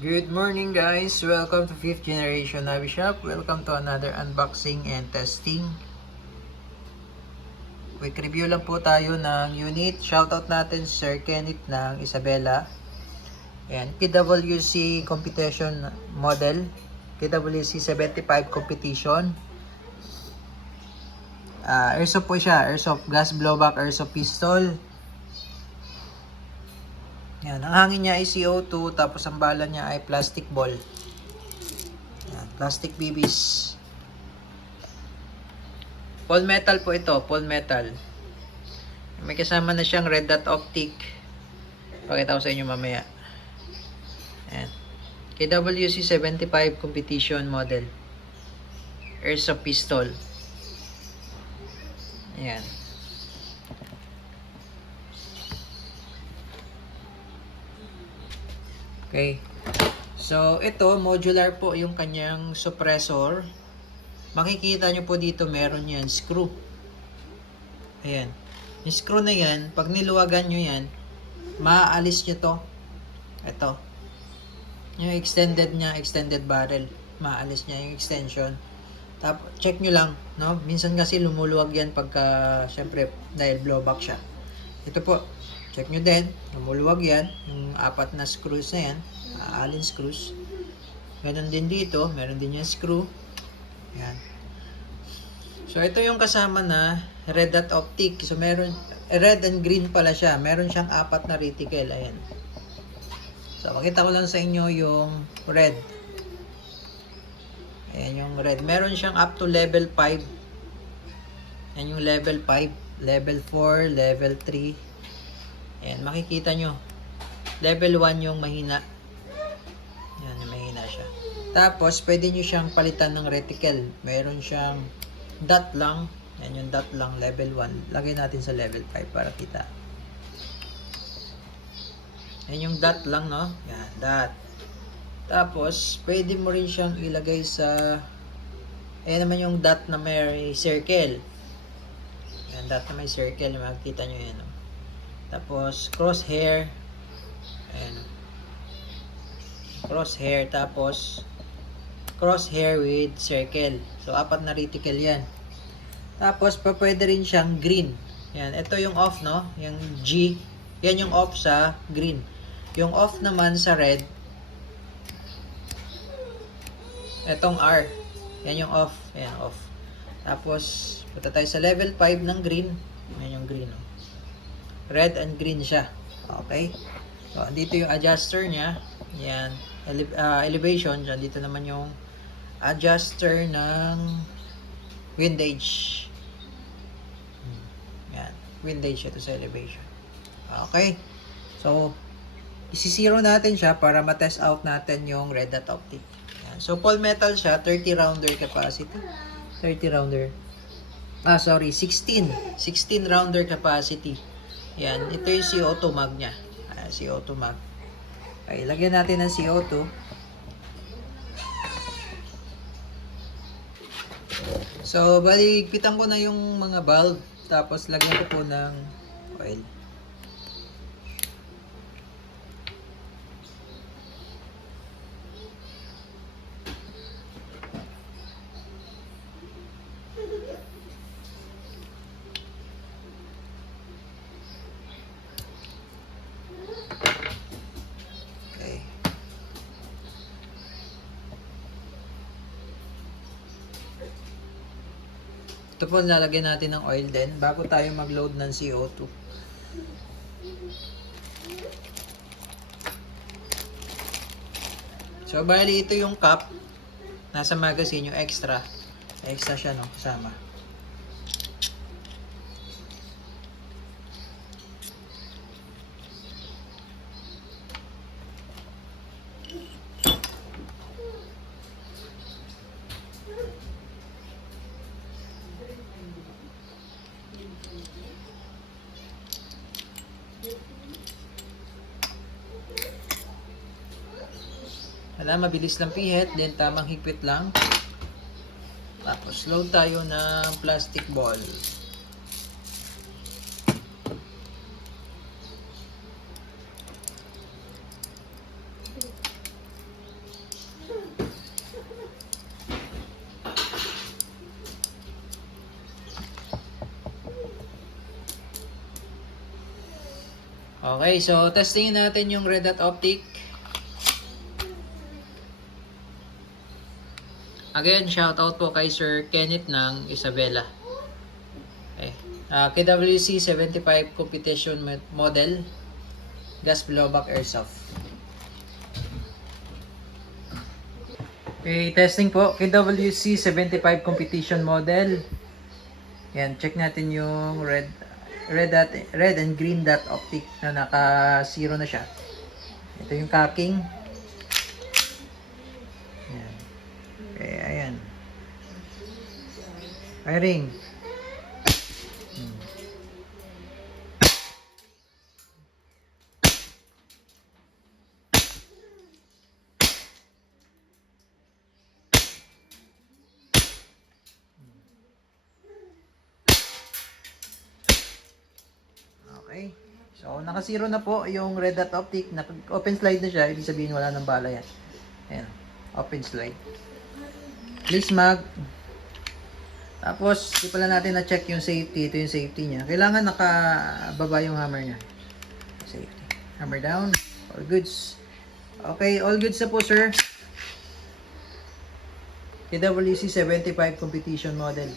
Good morning guys! Welcome to 5th Generation Navi Shop. Welcome to another unboxing and testing. Quick review lang po tayo ng unit. Shoutout natin si Sir Kenneth ng Isabela. Ayan, PWC Competition Model. PWC 75 Competition. Airsoft po siya. Airsoft gas blowback, airsoft pistol. Yan, ang hangin niya ay CO2, tapos ang bala niya ay plastic ball. Yan, plastic BBs. Full metal po ito, full metal. May kasama na siyang red dot optic. Pakita ko sa inyo mamaya. Yan. KWC 75 competition model. Airsoft pistol. Ayan. Okay. So, ito, modular po yung kanyang suppressor. Makikita nyo po dito, meron yan, screw. Ayan. Yung screw na yan, pag niluwagan nyo yan, maaalis nyo to. Ito. Yung extended niya, extended barrel. Maaalis niya yung extension. Tapos, check nyo lang, no? Minsan kasi lumuluwag yan pagka, syempre, dahil blowback siya. Ito po. Check nyo din, lumuluwag yan, yung apat na screws na yan, Allen screws. Ganon din dito, meron din yung screw. Yan. So, ito yung kasama na red dot optic. So, meron, red and green pala siya. Meron siyang apat na reticle, ayan. So, makita ko lang sa inyo yung red. Ayan yung red. Meron siyang up to level 5. Ayan yung level 5, level 4, level 3. Ayan, makikita nyo. Level 1 yung mahina. Ayan, yung mahina siya. Tapos, pwede nyo siyang palitan ng reticle. Meron siyang dot lang. Ayan yung dot lang, level 1. Lagay natin sa level 5 para kita. Ayan yung dot lang, no? Ayan, dot. Tapos, pwede mo rin siyang ilagay sa... Ayan naman yung dot na may circle. Ayan, dot na may circle. Makikita nyo yan, no? Tapos, crosshair. Ayan. Crosshair. Tapos, crosshair with circle. So, apat na reticle yan. Tapos, pwede rin siyang green. Ayan. Ito yung off, no? Yung G. Yan yung off sa green. Yung off naman sa red. Itong R. Yan yung off. Ayan, off. Tapos, punta tayo sa level 5 ng green. Ayan yung green, no? Red and green siya. Okay? So, dito yung adjuster niya. Yan. Elevation. Diyan, dito naman yung adjuster ng windage. Yan. Windage ito sa elevation. Okay? So, isi-zero natin siya para ma-test out natin yung red dot optic. Yan. So, full metal siya. 30 rounder capacity. 30 rounder. 16 rounder capacity. Yan, ito yung CO2 mag niya. CO2 mag. Okay, lagyan natin ng CO2. So, bali, pitan ko na yung mga valve. Tapos, lagyan ko po ng oil. Ito po, lalagyan natin ng oil din bago tayo mag-load ng CO2. So, bali ito yung cup. Nasa magazine yung extra. Extra siya, no? Kasama. Wala, mabilis lang pihit, then tamang higpit lang. Tapos load tayo ng plastic ball. Okay, so testingin natin yung red dot optic. Again, shoutout po kay Sir Kenneth ng Isabela. Okay. KWC 75 competition model. Gas blowback airsoft. Okay, testing po. KWC 75 competition model. Yan, check natin yung red and green dot optic na naka zero na siya. Ito yung cocking. Yan. Okay, ayan. Firing. Okay. So, naka-zero na po yung red dot optic. Open slide na siya. Ibig sabihin wala nang bala yan. Ayan. Open slide. Please mag. Tapos, di pala natin na-check yung safety. Ito yung safety niya. Kailangan nakababa yung hammer niya. Safety. Hammer down. All goods. Okay, all goods na po, sir. KWC 75 competition model.